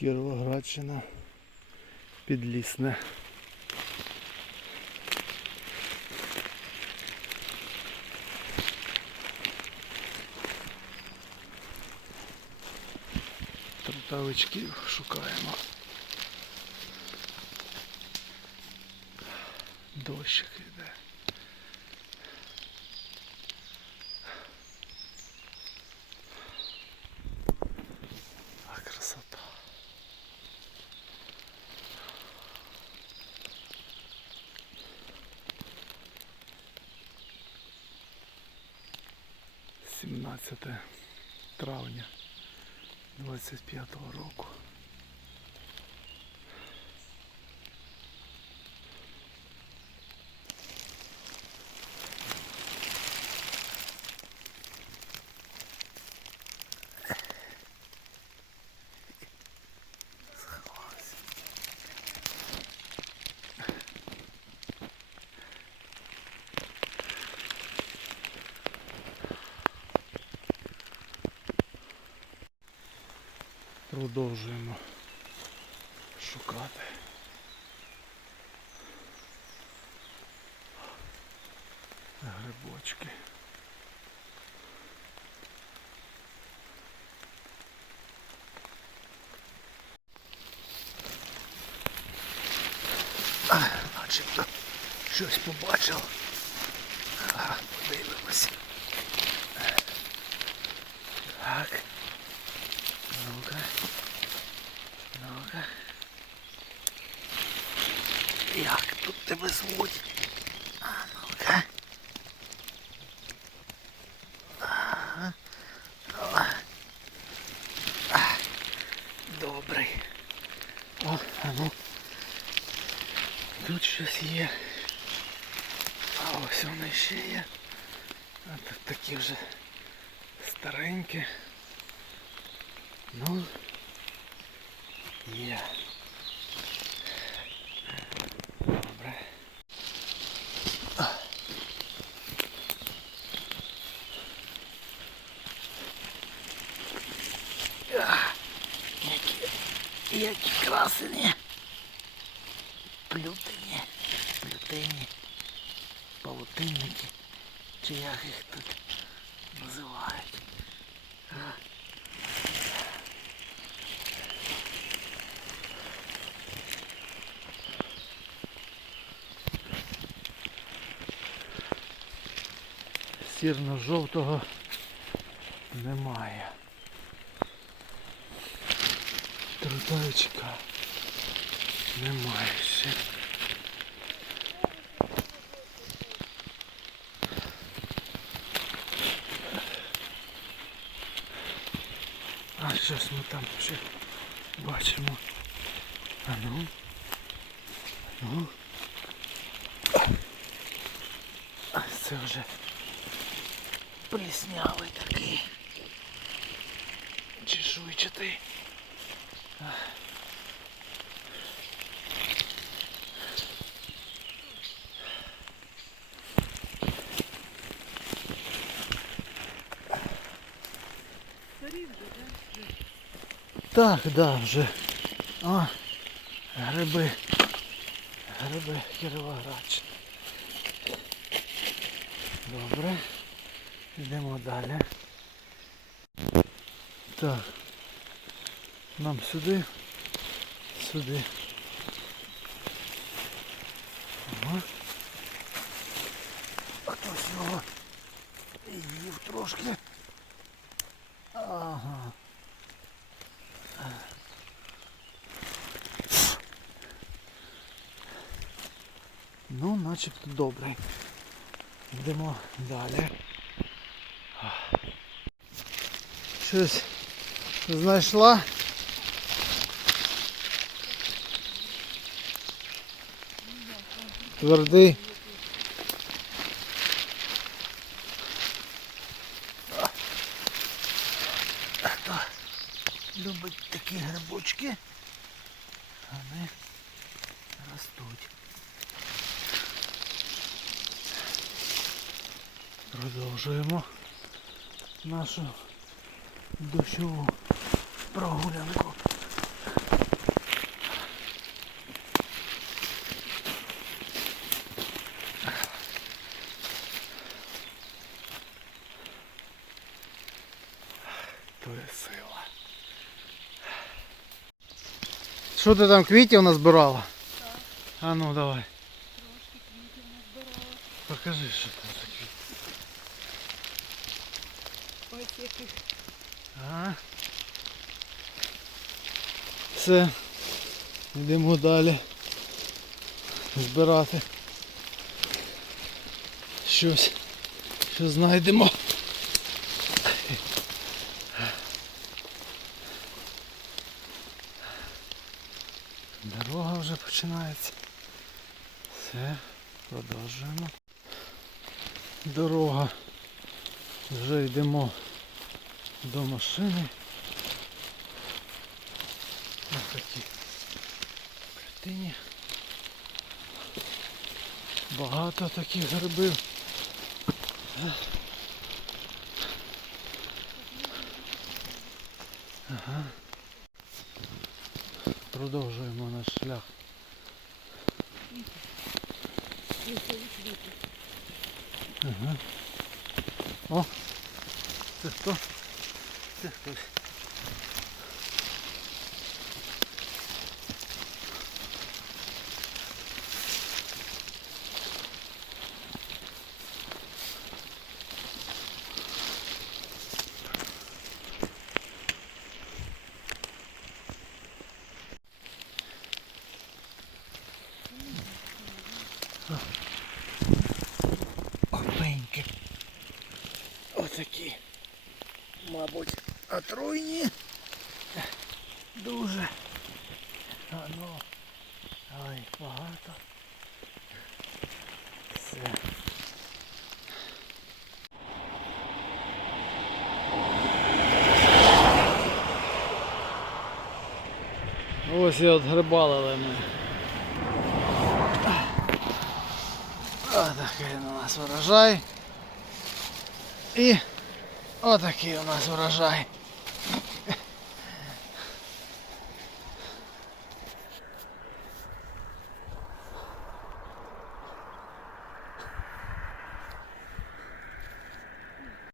Кіровоградщина. Підлісне. Трутовичків шукаємо. Дощик іде. 17 травня 25 року. Продовжуємо шукати. Грибочки. Начебто щось побачив. Подивимось. Так. Ну-ка. Ну-ка. Як тут тебе звуть? А ну-ка. Ага. А, Добрий. О, а ну. Тут щось є. А ось воно ще є. А тут такі вже старенькі. Ну, є. Добре. Які, які красені. Плютині, плютині, павутинники, чи як їх тут називають. Сірно-жовтого немає. Трудовичка немає ще. А щось ми там ще бачимо. А ну. А Ну. Це вже пліснявий такий. Чешуйчатий. Так, да, вже. А, гриби. Гриби Кіровоградщини. Добре. Йдемо далі. Так. Нам сюди. Сюди. Ага. А то його їв трошки. Ага. Ну, начебто добре. Йдемо далі. Щось знайшла. Твердий. Любить такі грибочки, вони ростуть. Продовжуємо нашу дощову прогулянку. То Ты сила. Що ти там квітів назбирала? Так. А ну давай. Покажи, что там за квіти. Ось яких Ага. Все. Йдемо далі. Збирати. Щось. Що знайдемо. Дорога вже починається. Все, продовжуємо. Дорога. Вже йдемо до машини. Ось такі картині. Багато таких грибів. Ага. Продовжуємо наш шлях. Ага. О! Це хто? certeza. Отруйні. Дуже. А ну. Ой, багато. Все. Ось і от грибалили ми. Отакий у нас урожай. І отакий у нас урожай.